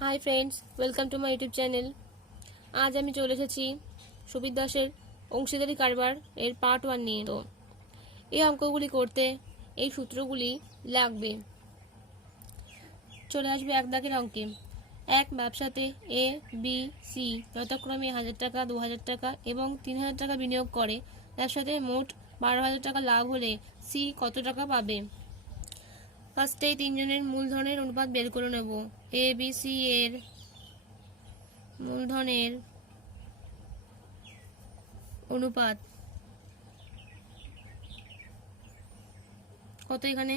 Hi friends, welcome to my YouTube channel. আজ আমি চলে এসেছি সুবীর দাসের অংশীদারি কারবার এর পার্ট 1 নিয়ে। তো এই অঙ্কগুলি করতে এই সূত্রগুলি লাগবে। চলে আসবে এক দাগের অঙ্কে। এক ব্যবসাতে এ, বি, সি যথাক্রমে 1000 টাকা, 2000 টাকা এবং 3000 টাকা বিনিয়োগ করে। ব্যবসাতে মোট 12,000 টাকা লাভ হলে সি কত টাকা পাবে? ফার্স্টে তিনজনের মূলধনের অনুপাত বের করে নেব। এ, বি, সি এর মূলধনের অনুপাত কত? এখানে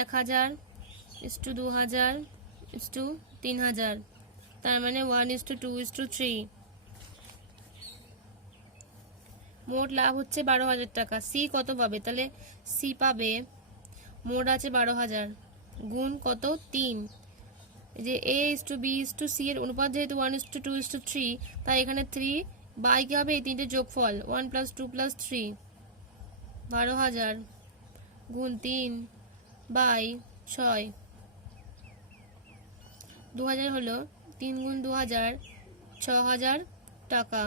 1000 ইস্টু 2000 ইস্টু 3000, তার মানে 1:2:3। মোট লাভ হচ্ছে 12,000 টাকা। সি কত পাবে? তাহলে সি পাবে, মোট আছে 12,000 গুণ কত? 3। যে এ ইস্টু বি ইস্টু সি এর অনুপাত যেহেতু 1:2:3, তাই এখানে 3 বাই কি হবে? এই তিনটে যোগফল 1 + 2 + 3, 12,000 গুণ 3 বাই 6, 2000 হলো। 3 গুণ 2000, 6,000 টাকা।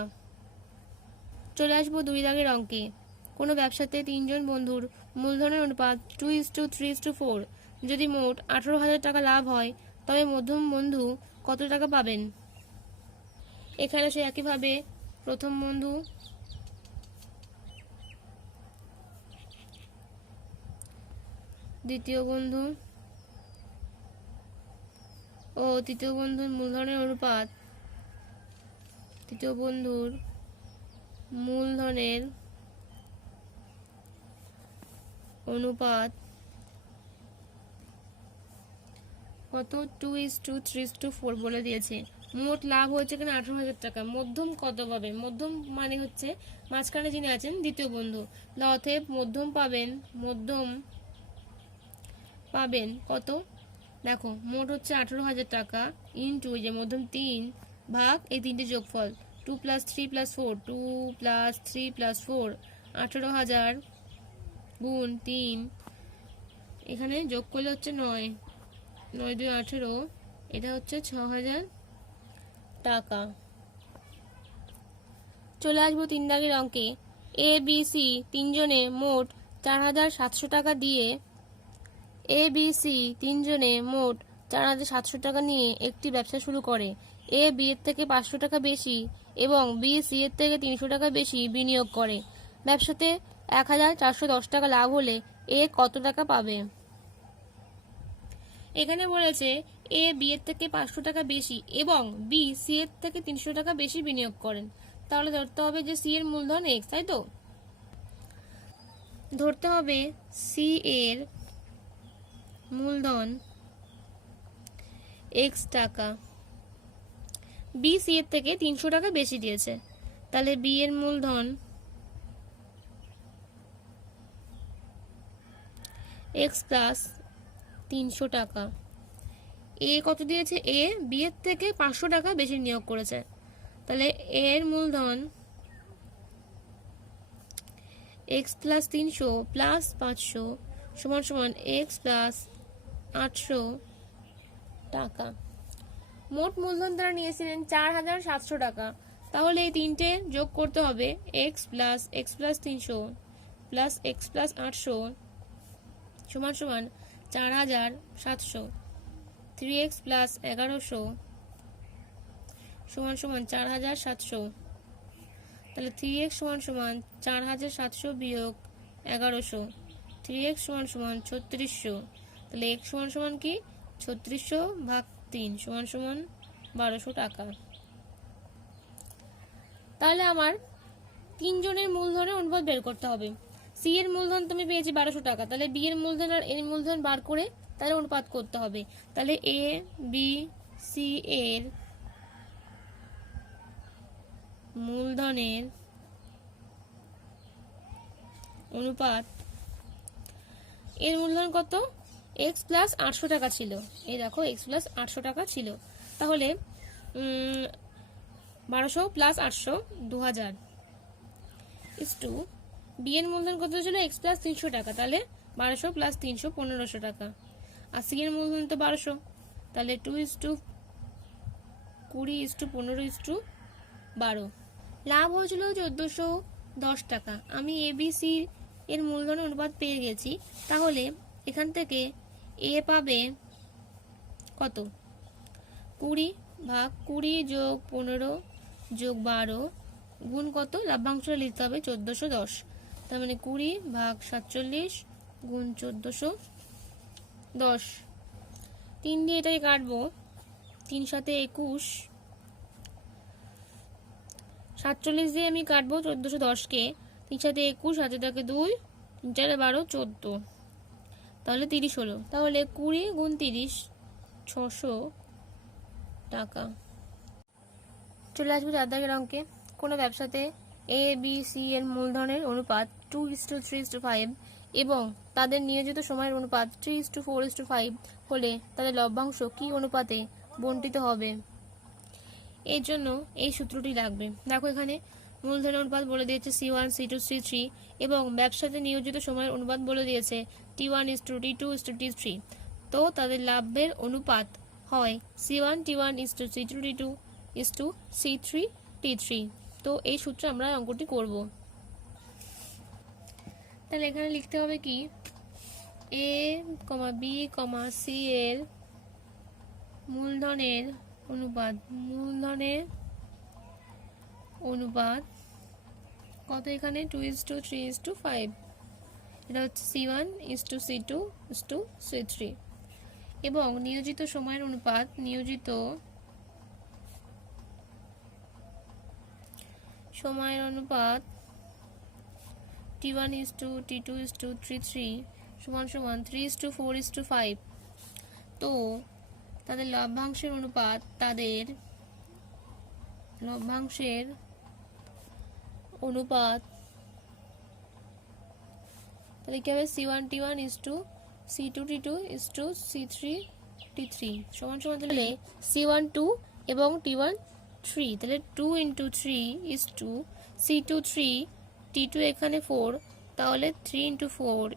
চলে আসবো 2 দাগের অঙ্কে। কোনো ব্যবসাতে তিনজন বন্ধুর মূলধনের অনুপাত 2:3:4। যদি মোট 18,000 টাকা লাভ হয় তবে মধ্যম বন্ধু কত টাকা পাবেন? এখানে সে একইভাবে প্রথম বন্ধু, দ্বিতীয় বন্ধু ও তৃতীয় বন্ধুর মূলধনের অনুপাত, তৃতীয় বন্ধুর মূলধনের অনুপাত কত? 2:3:4 বলে দিয়েছে। মোট লাভ হয়েছে এখানে 18,000 টাকা। মধ্যম কত পাবে? মধ্যম মানে হচ্ছে মাঝখানে যিনি আছেন দ্বিতীয় বন্ধু। অতএব মধ্যম পাবেন কত? দেখো, মোট হচ্ছে 18,000 টাকা ইন্টু যে মধ্যম 3 ভাগ এই তিনটে যোগফল 2 + 3 + 4, 2 + 3 + 4, 18,000 গুণ 3, এখানে যোগ করলে হচ্ছে 9, 9 2 18, এটা হচ্ছে 6,000 টাকা। চলে আসবো 3 দাগের অঙ্কে। এ, বি, সি তিনজনে মোট 4,700 টাকা দিয়ে মোট 4,700 টাকা নিয়ে একটি ব্যবসা শুরু করে। এ বি এর থেকে 500 টাকা বেশি এবং বি সি এর থেকে 300 টাকা বেশি বিনিয়োগ করে। ব্যবসাতে 1,410 টাকা লাভ হলে এ কত টাকা পাবে? এখানে বলেছে এ বি এর থেকে 500 টাকা বেশি এবং বি সি এর থেকে 300 টাকা বেশি বিনিয়োগ করেন। তাহলে ধরতে হবে যে সি এর মূলধন x, তাই তো? ধরতে হবে সি এর মূলধন x টাকা, বি সি এর থেকে 300 টাকা বেশি দিয়েছে। তাহলে বি এর মূলধন x + 300 টাকা। এ কত দিয়েছে? এ বি এর থেকে 500 টাকা বেশি নিয়োগ করেছে। তাহলে এর মূলধন x + 300 + 500 সমান x + 800 টাকা। মোট মূলধন তারা নিয়েছিলেন 4,700 টাকা। তাহলে এই তিনটে যোগ করতে হবে, x + 300 + x + 800 সমান 4,700, 3x + 1100 সমান 4,700। তাহলে 3x সমান 4,700 বিয়োগ 1100, 3x সমান 3600। তাহলে x সমান কি? 3600 ভাগ 3 সমান 1200 টাকা। তাহলে আমার তিনজনের মূলধনের অনুপাত বের করতে হবে। সি এর মূলধন তুমি পেয়েছি 1200 টাকা, তাহলে বি এর মূলধন আর এর মূলধন বার করে তার অনুপাত করতে হবে। তাহলে এ বি সি এর মূলধনের অনুপাত, এর মূলধন কত? x + 800 টাকা ছিল। এই দেখো, x + 800 টাকা ছিল। তাহলে 1200 + 800 2000 ইস্টু বি এর মূলধন কত ছিল? x + 300 টাকা। তাহলে 1200 + 300 1500 টাকা। আর সি এর মূলধন তো 1200, তাহলে 2:4 20:15:12। লাভ হয়েছিল 1410 টাকা। আমি ABC এর মূলধনের অনুপাত পেয়ে গেছি। তাহলে এখান থেকে এ পাবে কত? 20 ভাগ 20 যোগ 15 যোগ 12 গুণ কত? লভ্যাংশটা লিখতে হবে 1410। তার মানে 20 ভাগ 47 গুণ 1410। 3 দিয়ে এটাকে কাটবো, 3 সাথে 21, 47 দিয়ে আমি কাটবো 1410কে, 3 সাথে 21, হাতে থাকে 2, 3 4 12 14, তাহলে 30 হলো। তাহলে 20 গুণ 30 600 টাকা। চলে আসবে 4 দাগের অঙ্কে। কোনো ব্যবসাতে ABC এর মূলধনের অনুপাত 2:3:5 এবং তাদের নিয়োজিত সময়ের অনুপাত 3:4:5 হলে তাদের লভ্যাংশ কি অনুপাতে বণ্টিত হবে? এর জন্য এই সূত্রটি লাগবে। দেখো এখানে মূলধনের অনুপাত বলে দিয়েছে C1, C2, C3 এবং ব্যবসাতে নিয়োজিত সময়ের অনুপাত বলে দিয়েছে T1:T2:T3। তো তাদের লাভের অনুপাত হয় C1T1:C2T2:C3T3। তো এই সূত্রে আমরা অঙ্কটি করব। তাহলে এখানে লিখতে হবে কি, A, B, C এর মূলধনের অনুপাত কত? এখানে 2:3:5। এটা হচ্ছে C1:C2:C3 এবং নিয়োজিত সময়ের অনুপাত T1:T2:T3 সমান 3:4:5। তো তাদের লভ্যাংশের অনুপাত তাহলে কি হবে? C1T1:C2T2:C3T3 সমান তাহলে C1 2 এবং T1 3, তাহলে 2 × 3:C2 3, T2 এখানে 4, তাহলে 3 × 4:,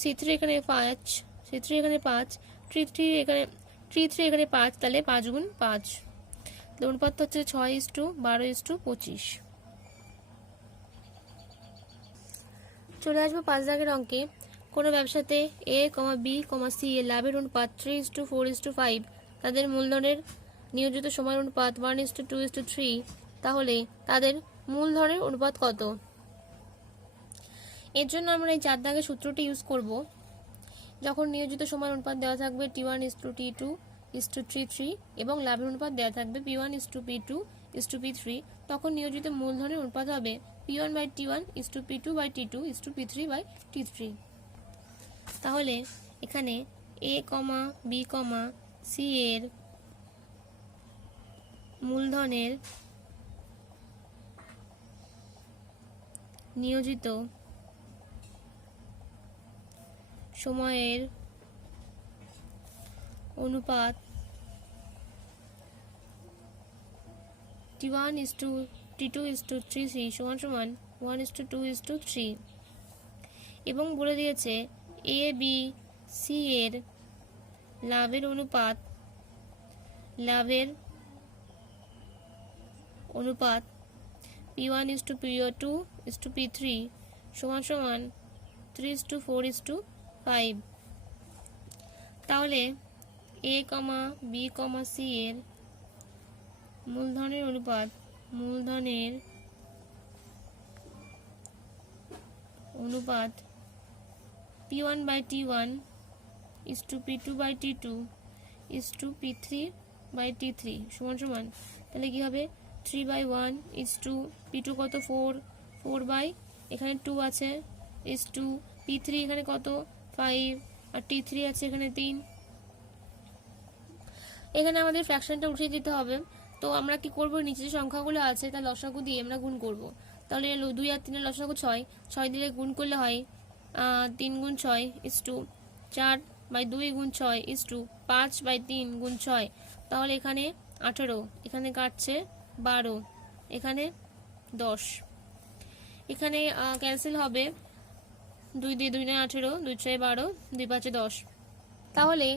C3 এখানে 5, T3 এখানে 5, তাহলে 5 গুণ 5। অনুপাত হচ্ছে 6:12:25। চলে আসবো 5 দাগের অঙ্কে। কোনো ব্যবসাতে A, B, C এর লাভের অনুপাত 3:4:5, তাদের মূলধনের নিয়োজিত সময়ের অনুপাত 1:2:3, তাহলে তাদের মূলধনের অনুপাত কত? এর জন্য আমরা এই 4 দাগের সূত্রটি ইউজ করব। যখন নিয়োজিত সময়ের অনুপাত দেওয়া থাকবে T1:T2:T3 এবং লাভের অনুপাত দেওয়া থাকবে P1:P2:P3, তখন নিয়োজিত মূলধনের অনুপাত হবে P1/T1:P2/T2:P3/T3। তাহলে এখানে A, B, C এর মূলধনের নিয়োজিত সময়ের অনুপাত T1:T2:T3 সমান 1:2:3 এবং বলে দিয়েছে A, B, C এর লাভের অনুপাত P1:P2:P3 সমান 3:4:5। তাহলে A, B, C এর মূলধনের অনুপাত P1/T1:P2/T2:P3/T3 সমান তাহলে কি হবে? 3/1 P2 কত? 4 এখানে 2 আছে P3 এখানে কত? 5 আর T3 আছে এখানে 3। এখানে আমাদের ফ্র্যাকশনটা উঠিয়ে দিতে হবে। তো আমরা কি করব, নিচে যে সংখ্যাগুলো আছে তার লসাগু দিয়ে আমরা গুণ করব। তাহলে 2 আর 3 এর লসাগু 6, 6 দিলে গুণ করলে হয় 3 গুণ 6 4/2 গুণ 6 5/3 গুণ 6, তাহলে এখানে 18, এখানে কাটছে 12, এখানে 10, এখানে ক্যান্সেল হবে 2 দিয়ে 2 9 18, 2 6 12, 2 5 10। তাহলে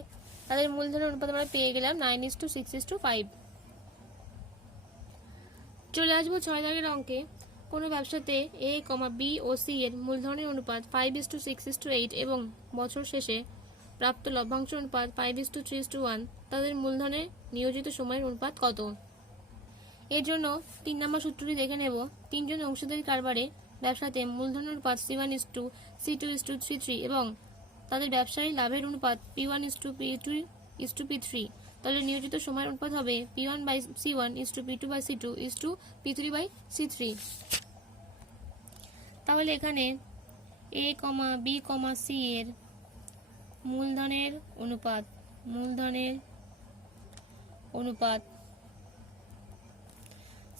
তাদের মূলধনের অনুপাত আমরা পেয়ে গেলাম 9:6:5। চলে আসবো 6 দাগের অঙ্কে। কোনো ব্যবসাতে এ কমা বি ও সি এর মূলধনের অনুপাত 5:6:8 এবং বছর শেষে প্রাপ্ত লভ্যাংশ অনুপাত 5:3:1, তাদের মূলধনে নিয়োজিত সময়ের অনুপাত কত? এর জন্য 3 নম্বর সূত্রটি দেখে নেব। তিনজন অংশীদারি কারবারে ব্যবসাতে মূলধনের অনুপাত C1:C2:3 এবং তাদের ব্যবসায়ী লাভের অনুপাত P1:P2:P3, তাহলে নিয়োজিত সময়ের অনুপাত হবে P1/C1:P2/C2:P3/C3। তাহলে এখানে এ কমা বি কমা সি এর মূলধনের অনুপাত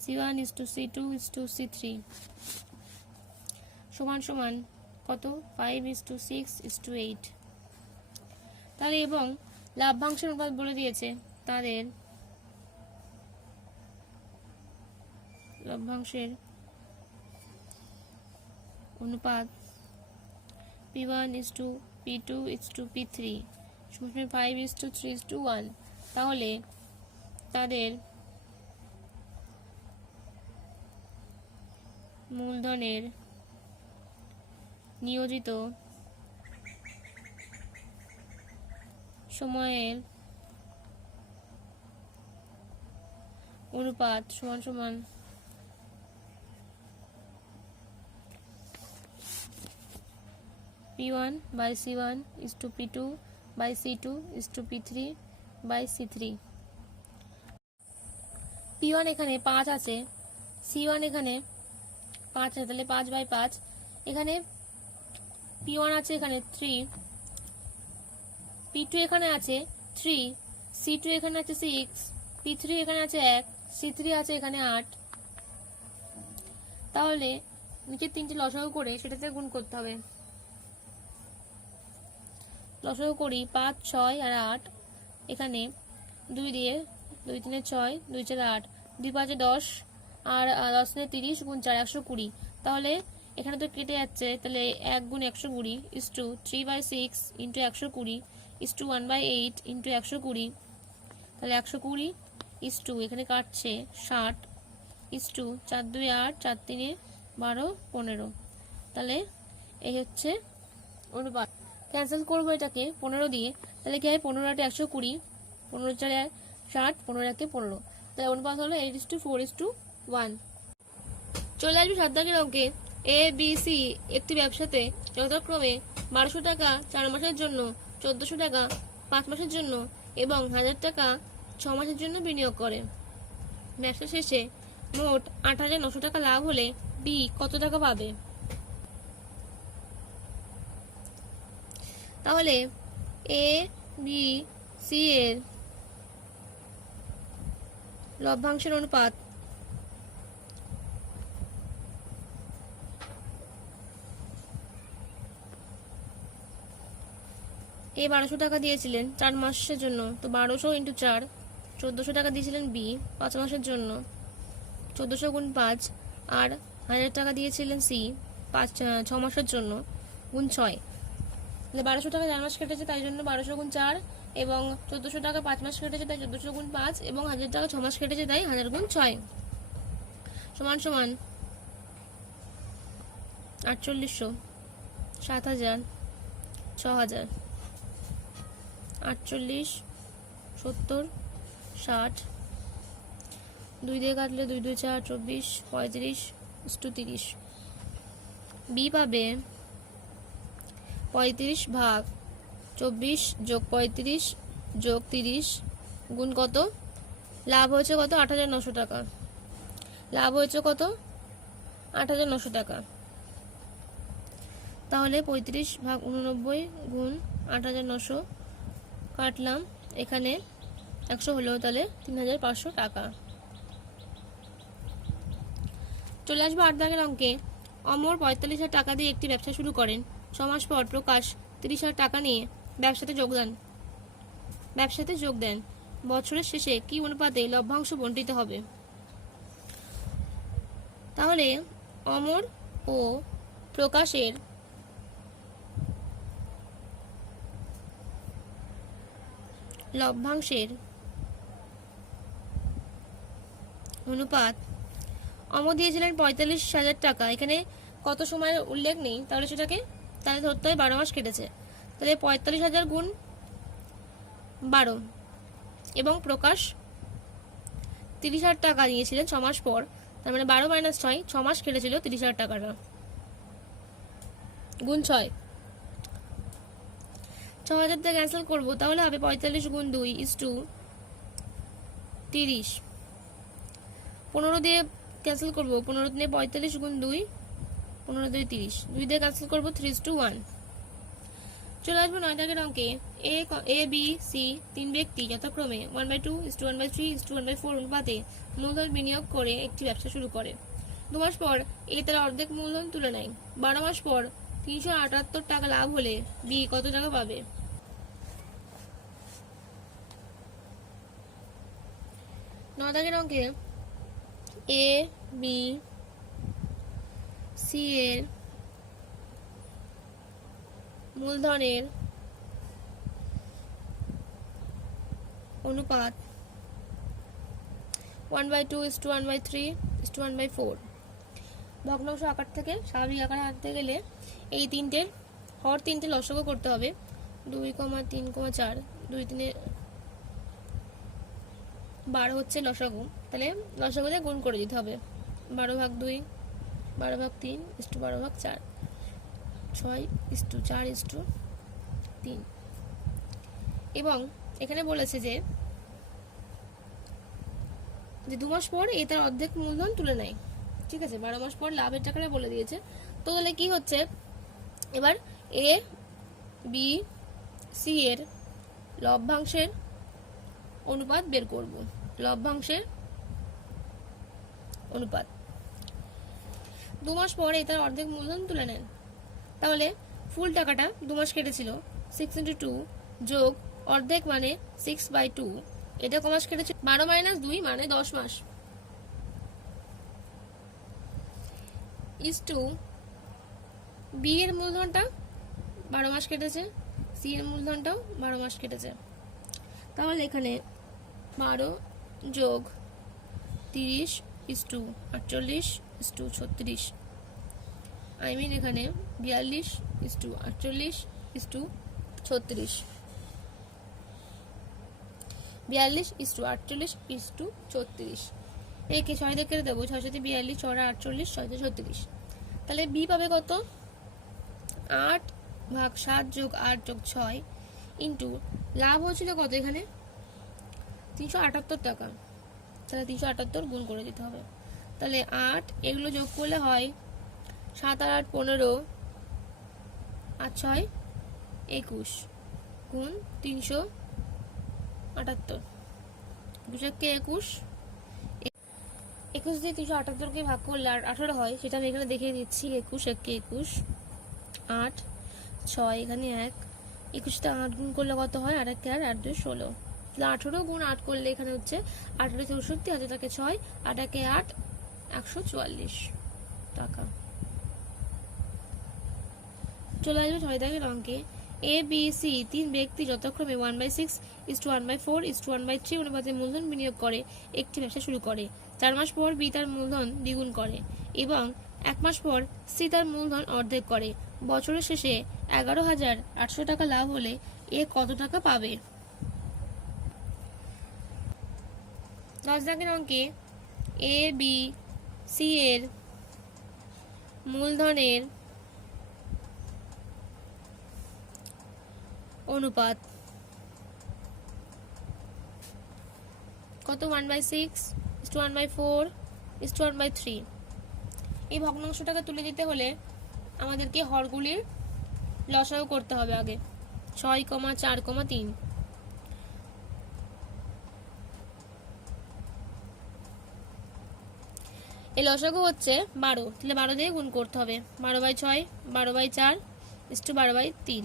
C1:C2:C3 সমান সমান কত? 5:6:8। তাহলে এবং লাভ্যাংশের অনুপাত বলে দিয়েছে, তাদের লভ্যাংশের অনুপাত P1:P2:P3 সমান 5:3:1। তাহলে তাদের মূলধনের নিয়োজিত সময়ের অনুপাত সমান সমান P1/C1:P2/C2:P3/C3। P1 এখানে 5 আছে, C1 এখানে 5 আছে, তাহলে 5/5। এখানে P1 আছে এখানে 3, P2 এখানে আছে 3, C2 এখানে আছে 6, P3 এখানে আছে 1, C3 আছে এখানে 8। তাহলে নিচের তিনটি লসাগু করে সেটাতে গুণ করতে হবে। লসাগু করি 5, 6 আর 8। এখানে 2 দিয়ে 2 3 6, 2 4 8, 2 5 10 আর 10 30 গুণ 4 120। তাহলে এখানে তো কেটে যাচ্ছে, তাহলে 1 গুণ 120 = 3/6 × 120 = 1/8 × 120। তাহলে 120 এখানে কাটছে 60 4 2 8 4 3 12 15। তাহলে এই হচ্ছে অনুপাত। ক্যান্সেল করবো এটাকে 15 দিয়ে, তাহলে কি হয়? 15 8 120, 15 4 60, 15 1 15। তাহলে অনুপাত হলো 8:4:1। চলে আসবে 7 দাগের অঙ্কে। এ বি সি একটি ব্যবসাতে যথাক্রমে 1200 টাকা 4 মাসের জন্য, 1400 টাকা 5 মাসের জন্য এবং 1000 টাকা 6 মাসের জন্য বিনিয়োগ করে। ব্যবসা শেষে মোট 8,900 টাকা লাভ হলে বি কত টাকা পাবে? তাহলে এ বি সি এর লভ্যাংশের অনুপাত এ 1200 টাকা দিয়েছিলেন 4 মাসের জন্য, তো 1200 × 4 1400 টাকা দিয়েছিলেন বি 5 মাসের জন্য, 1400 × 5 আর 1000 টাকা দিয়েছিলেন সি 6 মাসের জন্য গুণ 6। তাহলে 1200 টাকা 4 মাস কেটেছে, তাই জন্য 1200 × 4 এবং 1400 টাকা 5 মাস কেটেছে, তাই 1400 × 5 এবং 1000 টাকা 6 মাস কেটেছে, তাই 1000 × 6 সমান সমান 4800, 7000, 6000, 48, 70, 60, 2 দিয়ে কাটলে 2 2 4 24, 35 = 30। বি পাবে 35/24 + 35 + 30 গুণ কত? লাভ হয়েছে কত? 8,900 টাকা। লাভ হয়েছে কত? 8,900 টাকা। তাহলে 35/89 গুণ 8,900 কাটলাম, এখানে 100 হলো, তাহলে 3,500 টাকা। চলে আসবো 8 দাগের অঙ্কে। অমর 45,000 টাকা দিয়ে একটি ব্যবসা শুরু করেন। 6 মাস পর প্রকাশ 30,000 টাকা নিয়ে ব্যবসাতে যোগ দেন। বছরের শেষে কি অনুপাতে লভ্যাংশ বণ্টিত হবে? তাহলে অমর ও প্রকাশের লভ্যাংশের অনুপাত অমর দিয়েছিলেন 45,000 টাকা, এখানে কত সময়ের উল্লেখ নেই, তাহলে ধরতে হয় 12 মাস কেটেছে। তাহলে 45,000 গুণ 12 এবং প্রকাশ 30,000 টাকা নিয়েছিলেন 6 মাস পর, তার মানে 12 - 6, 6 মাস কেটেছিল 30,000 টাকাটা, গুণ 6। 6,000 দিয়ে ক্যান্সেল করবো, তাহলে হবে 45 গুণ 2 30। 15 দিয়ে ক্যান্সেল করবো, 15 দিয়ে 45 গুণ 2, 15 দিয়ে 30, 2 দিয়ে ক্যান্সেল করবো, 3:1। চলে আসবো 9 দাগের অঙ্কে। এ বি সি তিন ব্যক্তি যথাক্রমে 1/2, 1/3, 1/4 অনুপাতে মূলধন বিনিয়োগ করে একটি ব্যবসা শুরু করে। 2 মাস পর এ তার অর্ধেক মূলধন তুলে নেয়। 12 মাস পর 378 টাকা লাভ হলে বি কত টাকা পাবে? 9 দাগের অঙ্কে এ বি সি এর মূলধনের অনুপাত 1/2, 1/3, 1/4। ভগ্নাংশ আকার থেকে স্বাভাবিক আকারে আনতে গেলে এই তিনটে লসাগু করতে হবে। 2, 3, 4, 2, 3 12 হচ্ছে লসাগু, তাহলে লসাগু দিয়ে গুণ করে দিতে হবে। 12/2, 12/3, 12/4, 6:4:3। এবং এখানে বলেছে যে 2 মাস পর এ তার অর্ধেক মূলধন তুলে নেয়। ঠিক আছে, 12 মাস পর লাভের টাকাটা বলে দিয়েছে। তো তাহলে কি হচ্ছে, এবার এ বি সি এর লভ্যাংশের অনুপাত বের করব। লভ্যাংশের অনুপাত 2 মাস পরে তার অর্ধেক মূলধন তুলে নেন, তাহলে ফুল টাকাটা 2 মাস কেটেছিল, 6 × 2 যোগ অর্ধেক মানে 6/2, এটা ক মাস কেটেছিল? 12 - 2 মানে 10 মাস, ইস টু বি এর মূলধনটা 12 মাস কেটেছে, সি এর মূলধনটাও 12 মাস কেটেছে। তাহলে এখানে 12 যোগ 30 = 48 = 36, এখানে 42 = 48 = 36, 42 = 48 = 36। একে 6 দিয়ে কেটে দেবো, 6 × 7 = 42, 6 × 8 = 48, 6 × 36। তাহলে বি পাবে কত? 8/7 + 8 + 6 ইন্টু লাভ হয়েছিল কত এখানে? 378 টাকা, তাহলে 378 গুণ করে দিতে হবে। তাহলে 8 এগুলো যোগ করলে হয় 7 আর 8 15, 8 × 6 = 21 গুণ 378, 21 দিয়ে 378কে ভাগ করলে 18 হয়, সেটা আমি এখানে দেখিয়ে দিচ্ছি। 21 × 21, 8, 6 এখানে 1, 21টা 8 গুণ করলে কত হয়? 8 × 1 = 8, 2 = 16। 18 গুণ 8 করলে এখানে হচ্ছে 18 × 64, 8 × 6, 8 × 8 144 টাকা। চলে আসবে 6 দাগের অঙ্কে। এ বি সি তিন ব্যক্তি যথাক্রমে 1/6, 1/4, 1/3 অনুপাতে মূলধন বিনিয়োগ করে একটি ব্যবসা শুরু করে। 4 মাস পর বি তার মূলধন দ্বিগুণ করে এবং 1 মাস পর সি তার মূলধন অর্ধেক করে। বছরের শেষে 11,800 টাকা লাভ হলে এ কত টাকা পাবে? 10 দাগের অঙ্কে এ বি সি এর মূলধনের অনুপাত কত? 1/6, 1/4, 1/3। এই ভগ্নাংশটাকে তুলে দিতে হলে আমাদেরকে হরগুলির লসাগু করতে হবে আগে। 6, 4, 3। এই লসাগু হচ্ছে 12, তাহলে 12 দিয়ে গুণ করতে হবে। 12/6, 12/4 = 12/3,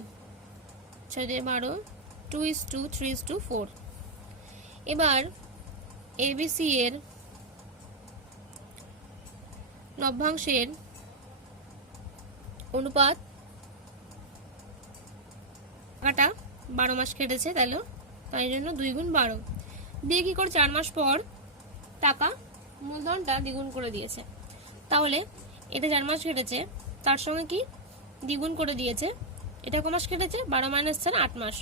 6 দিয়ে 12, 2:3:4। এবার এবিসি এর লভ্যাংশের অনুপাত টাকাটা 12 মাস কেটেছে, তাই জন্য 2 গুণ 12 দিয়ে কি করে 4 মাস পর টাকা মূলধনটা দ্বিগুণ করে দিয়েছে। তাহলে এটা 4 মাস কেটেছে, তার সঙ্গে কি দ্বিগুণ করে দিয়েছে, এটা ক মাস কেটেছে, 12 মাইনাস 4 8 মাস।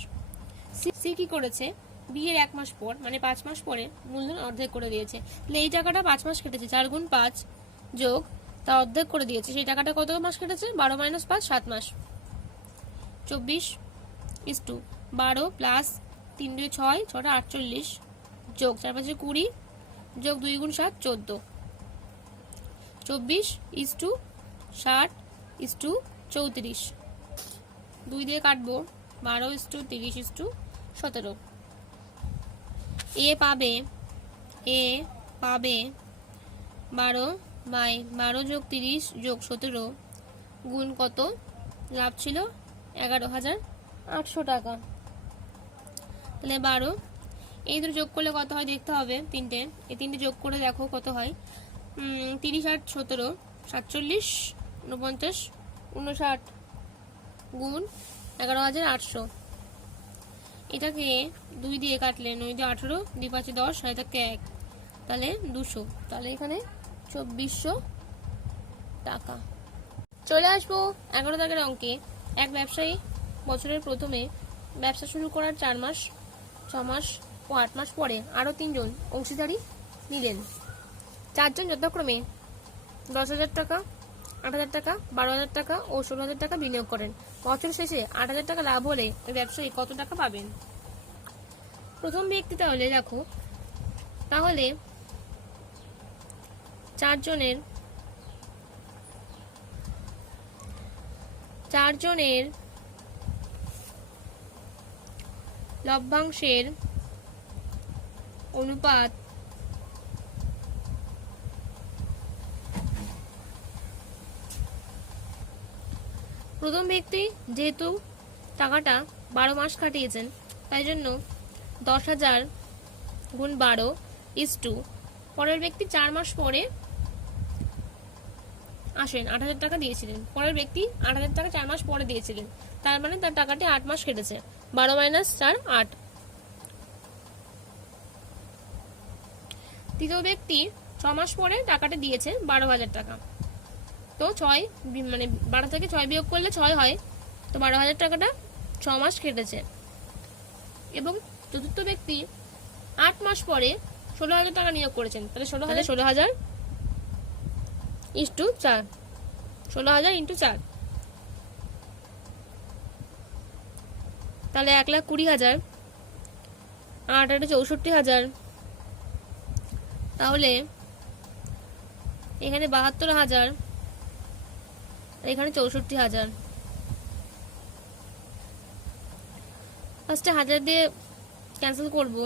সি কি করেছে, বি এর 1 মাস পর মানে 5 মাস পরে মূলধন অর্ধেক করে দিয়েছে। তাহলে এই টাকাটা 5 মাস কেটেছে, 4 গুণ 5 যোগ তা অর্ধেক করে দিয়েছে, সেই টাকাটা কত মাস কেটেছে, 12 মাইনাস 5 7 মাস। 24:12 প্লাস 3 2 6 6টা 48 যোগ 4 5 20 যোগ 2 গুণ 7 14। 24:60:34 2 দিয়ে কাটবো, 12:30:17। এ পাবে 12/12 যোগ 30 যোগ 17 গুণ কত, লাভ ছিল 11,800 টাকা। তাহলে 12 এই দুটো যোগ করলে কত হয় দেখতে হবে, তিনটে, এই তিনটে যোগ করে দেখো কত হয়। 30 8 17 47 49 59 গুণ 11,800। এটাকে 2 দিয়ে কাটলে 9 দিয়ে 18, 2 5 10, 6 থেকে 1, তাহলে 200। তাহলে এখানে 2400 টাকা। চলে আসবো 11 দাগের অঙ্কে। এক ব্যবসায়ী বছরের প্রথমে ব্যবসা শুরু করার 4 মাস, 6 মাস ও 8 মাস পরে আরও 3 জন অংশীদারি নিলেন। 4 জন যথাক্রমে 10,000 টাকা, 8,000 টাকা, 12,000 টাকা ও 16,000 টাকা বিনিয়োগ করেন। বছর শেষে 8,000 টাকা লাভ হলে ওই ব্যবসায়ী কত টাকা পাবেন? প্রথম ব্যক্তি তাহলে দেখো, তাহলে 4 জনের লভ্যাংশের অনুপাত প্রথম ব্যক্তি যেহেতু টাকাটা 12 মাস খাটিয়েছেন, তাই জন্য 10,000 গুণ 12 ইস্টু পরের ব্যক্তি 4 মাস পরে আসেন 8,000 টাকা দিয়েছিলেন, পরের ব্যক্তি 8,000 টাকা 4 মাস পরে দিয়েছিলেন, তার মানে তার টাকাটি 8 মাস কেটেছে। 12 মাইনাস 4 8। তৃতীয় ব্যক্তি 6 মাস পরে টাকাটা দিয়েছে 12,000 টাকা, তো 6 মানে 12 থেকে 6 বিয়োগ করলে 6 হয়, তো 12,000 টাকাটা 6 মাস কেটেছে। এবং চতুর্থ ব্যক্তি 8 মাস পরে 16,000 টাকা নিয়োগ করেছেন, তাহলে 16,000 ইন্টু 4, 16,000 ইন্টু 4, তাহলে 1,20,000 আর 8 64,000, তাহলে এখানে 72,000, এখানে 64,000। ফার্স্টে 1000 দিয়ে ক্যান্সেল করবো,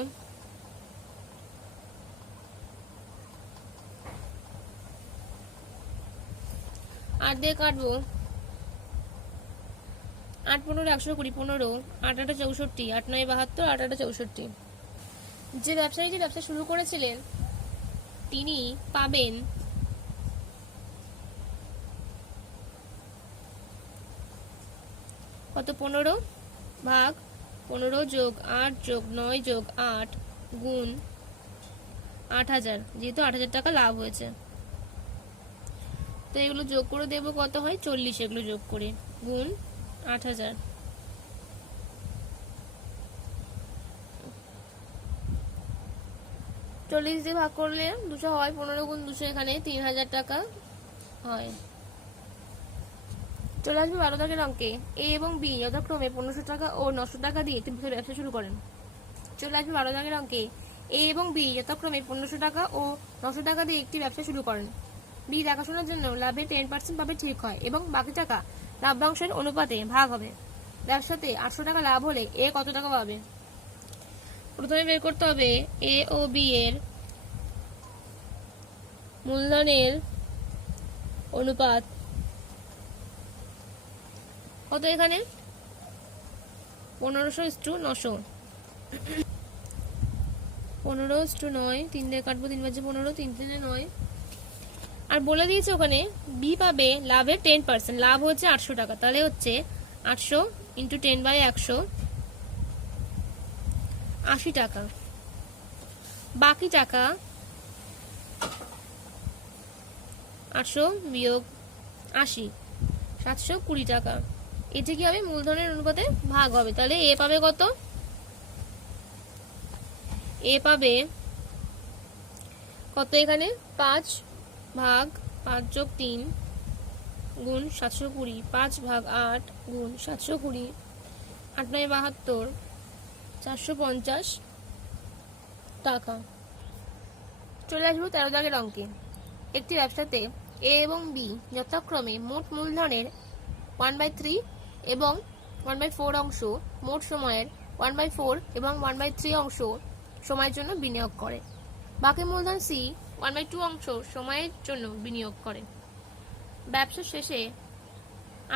আর দিয়ে কাটবো, 8 15 120, 15 8 8 64, 8 9 72, 8 8 64। যে ব্যবসা শুরু করেছিলেন তিনি পাবেন কত, 15 ভাগ 15 যোগ 8 যোগ 9 যোগ 8 গুণ 8,000, যেহেতু 8,000 টাকা লাভ হয়েছে, তো এগুলো যোগ করে দেব, কত হয় 40, এগুলো যোগ করে গুণ 8,000। চল্লিশ দিয়ে ভাগ করলে 200 হয়, 15 গুণ 200, এখানে 3,000 টাকা হয়। চলে আসবে 12 দাগের অঙ্কে। এ এবং বি যথাক্রমে 1500 টাকা ও 900 টাকা দিয়ে একটি ব্যবসা শুরু করেন। চলে আসবে 12 দাগের অঙ্কে। এ এবং বি যথাক্রমে 1500 টাকা ও 900 টাকা দিয়ে একটি ব্যবসা শুরু করেন। বি দেখাশোনার জন্য লাভে 10% পাবে ঠিক হয় এবং বাকি টাকা লাভ্যাংশের অনুপাতে ভাগ হবে। ব্যবসাতে 800 টাকা লাভ হলে এ কত টাকা পাবে? প্রথমে বের করতে হবে এ ও বি এর মূলধনের অনুপাত কত, এখানে 1500:900, 15:9, 3 দিয়ে কাটবো, 3 বাজে 15, 3 3 9। আর বলে দিয়েছে ওখানে বি পাবে লাভের 10%, লাভ হচ্ছে 800 টাকা, তাহলে হচ্ছে 800 ইন্টু 10/100, 80 টাকা। বাকি টাকা 800 বিয়োগ 80, 720 টাকা। এটি কি হবে? মূলধনের অনুপাতে ভাগ হবে। তাহলে এ পাবে কত? এ পাবে কত এখানে? 5 ভাগ 5 যোগ 3 গুণ 720, 5 ভাগ 8 গুণ 720, 8 9 72, 450 টাকা। চলে আসবো 13 দাগের অঙ্কে। একটি ব্যবসাতে এ এবং বি যথাক্রমে মোট মূলধনের 1/3 এবং 1/4 অংশ মোট সময়ের 1/4 এবং 1/3 অংশ সময়ের জন্য বিনিয়োগ করে। বাকি মূলধন সি 1/2 অংশ সময়ের জন্য বিনিয়োগ করে। ব্যবসা শেষে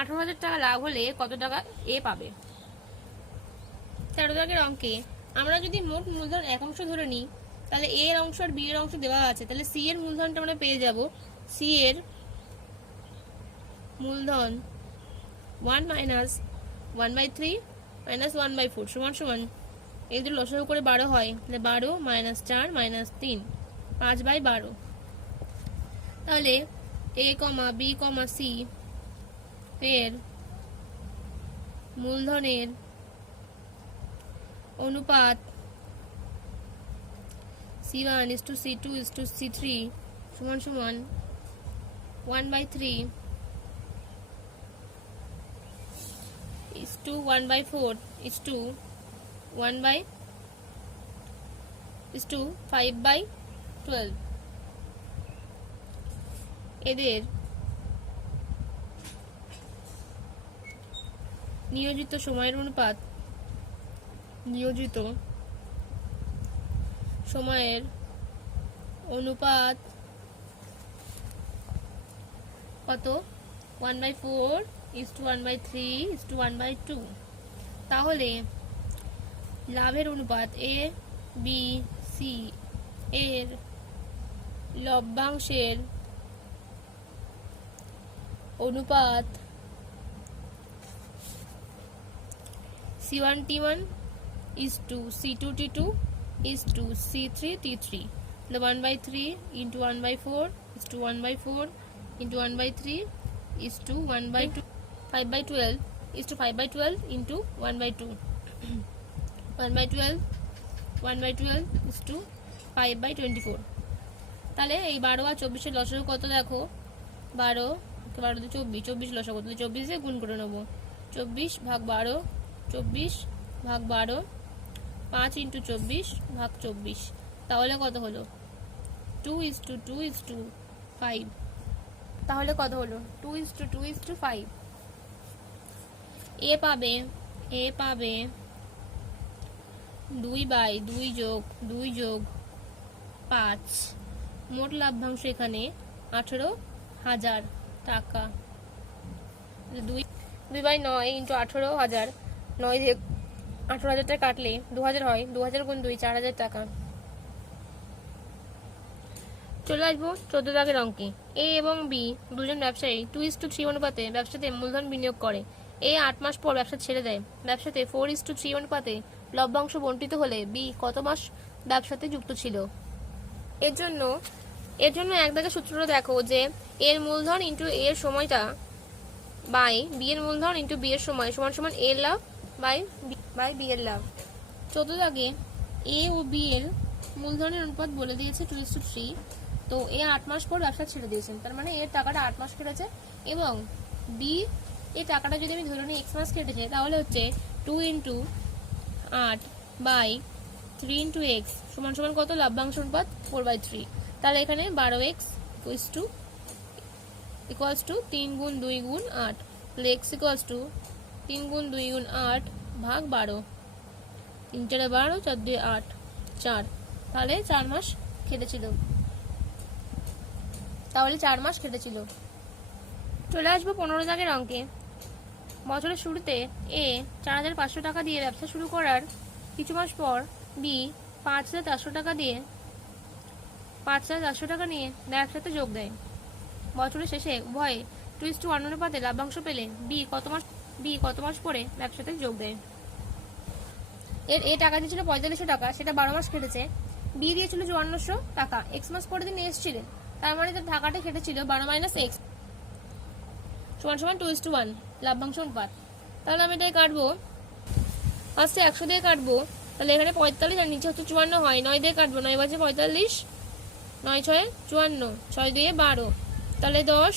18,000 টাকা লাভ হলে কত টাকা এ পাবে? 13 দাগের অঙ্কে আমরা যদি মোট মূলধন এক অংশ ধরে নিই, তাহলে এ এর অংশ আর বি এর অংশ দেওয়া আছে, তাহলে সি এর মূলধনটা আমরা পেয়ে যাব। সি এর মূলধন 1 মাইনাস 1/3 মাইনাস 1/4 সমান সমান, এই দুটো লসাগু করে 12 হয়, তাহলে 12 মাইনাস 4 মাইনাস 3, 5/12। তাহলে এ কমা বি কমা সি এর মূলধনের অনুপাত C1 is to C2 is to C3 সমান সমান 1/3 is to 1/4 is to 5/12। এদের নিয়োজিত সময়ের অনুপাত কত? 1/4 is to 1/3 is to 1/2। তাহলে লাভের অনুপাত এ বি সি এর লভ্যাংশের অনুপাত C1 T1 is to C2 T2 is to C3 T3। the 1/3 into 1/4 is to 1/4 into 1/3 is to 1/2, 5/12 is to 5/12 into 1/2, 1/12 1/12 is to 5/24। তাহলে এই 12 আর 24 এর লসাগু কত দেখো? 12 12 দিয়ে 24 লসাগু, তাহলে 24 দিয়ে গুণ করে নেব। 24 ভাগ 12, 24 ভাগ 12, 5 into 24 ভাগ 24। তাহলে কত হলো? 2 is to 2 is to 5। তাহলে কত হলো? 2 is to 2 is to 5। এ পাবে 2/2 যোগ 2 যোগ 5। মোট লাভ্যাংশ এখানে 18,000 টাকা। 2/9 ইন্টু 18,000, 9 দিয়ে 18,000 টাকা কাটলে 2,000 হয়, 2,000 গুণ 2 4,000 টাকা। চলে আসবো 14 দাগের অঙ্কে। এ এবং বি দুজন ব্যবসায়ী 2:3 অনুপাতে ব্যবসাতে মূলধন বিনিয়োগ করে। এ 8 মাস পর ব্যবসা ছেড়ে দেয়। ব্যবসাতে 4:3 অনুপাতে লভ্যাংশ বণ্টিত হলে বি কত মাস ব্যবসাতে যুক্ত ছিল? এর জন্য এক দাগের সূত্রটা দেখো যে এর মূলধন ইন্টু এর সময়টা বাই বি এর মূলধন ইন্টু বি এর সময় সমান সমান এর লাভ বাই বি এর লাভ। 14 দাগে এ ও বি এর মূলধনের অনুপাত বলে দিয়েছে 2:3। তো এ 8 মাস পর ব্যবসা ছেড়ে দিয়েছেন, তার মানে এর টাকাটা 8 মাস কেটেছে, এবং বি এই টাকাটা যদি আমি ধরে নিই x মাস কেটেছে, তাহলে হচ্ছে 2 into 8 বাই 3 into x সমান সমান কত? লাভ্যাংশ অনুপাত 4/3। তাহলে এখানে 12x ইকুয়ালস টু 3 গুণ 2 গুণ 8, তাহলে x ইকুয়ালস টু 3 গুণ 2 গুণ 8 ভাগ 12, 3 4 12, 4 2 8, 4। তাহলে 4 মাস কেটেছিল। চলে আসবো 15 দাগের অঙ্কে। বছরের শুরুতে এ 4,500 টাকা দিয়ে ব্যবসা শুরু করার কিছু মাস পর বি 5,400 টাকা নিয়ে ব্যবসাতে যোগ দেয়। বছরের শেষে উভয়ে 2:1 অনুপাতে লাভ্যাংশ পেলে বি কত মাস পরে ব্যবসাতে যোগ দেয়? এ টাকা দিয়েছিল 4500 টাকা, সেটা 12 মাস কেটেছে। বি দিয়েছিল 5400 টাকা, x মাস পরে তিনি এসেছিলেন, তার মানে তো ঢাকাটা কেটেছিল 12 মাইনাস এক্স সমান সমান 2:1 লভ্যাংশ অনুপাত। তাহলে আমি এটাই কাটবো, ফার্স্টে 100 দিয়ে কাটবো, তাহলে এখানে 45 আর নিচে হচ্ছে 54 হয়, 9 দিয়ে কাটবো, 9 বাজে 45, 9 6 54, 6 2 12, তাহলে 10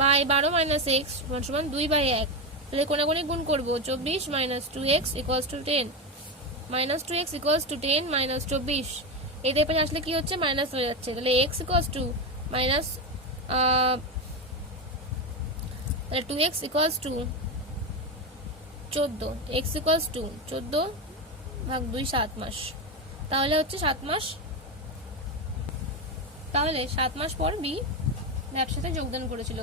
বাই 12 মাইনাস এক্স সমান সমান 2/1। তাহলে কোনাকুনি গুণ করবো, 24 minus 2x equals to 10, minus 2x equals to 10 minus 24, এদের পাশে আসলে কি হচ্ছে মাইনাস হয়ে যাচ্ছে, তাহলে x equals to minus 2x equals to 14, x equals to 14 ভাগ 2 7 মাস, তাহলে হচ্ছে 7 মাস, তাহলে 7 মাস পর বি ব্যবসাতে যোগদান করেছিল।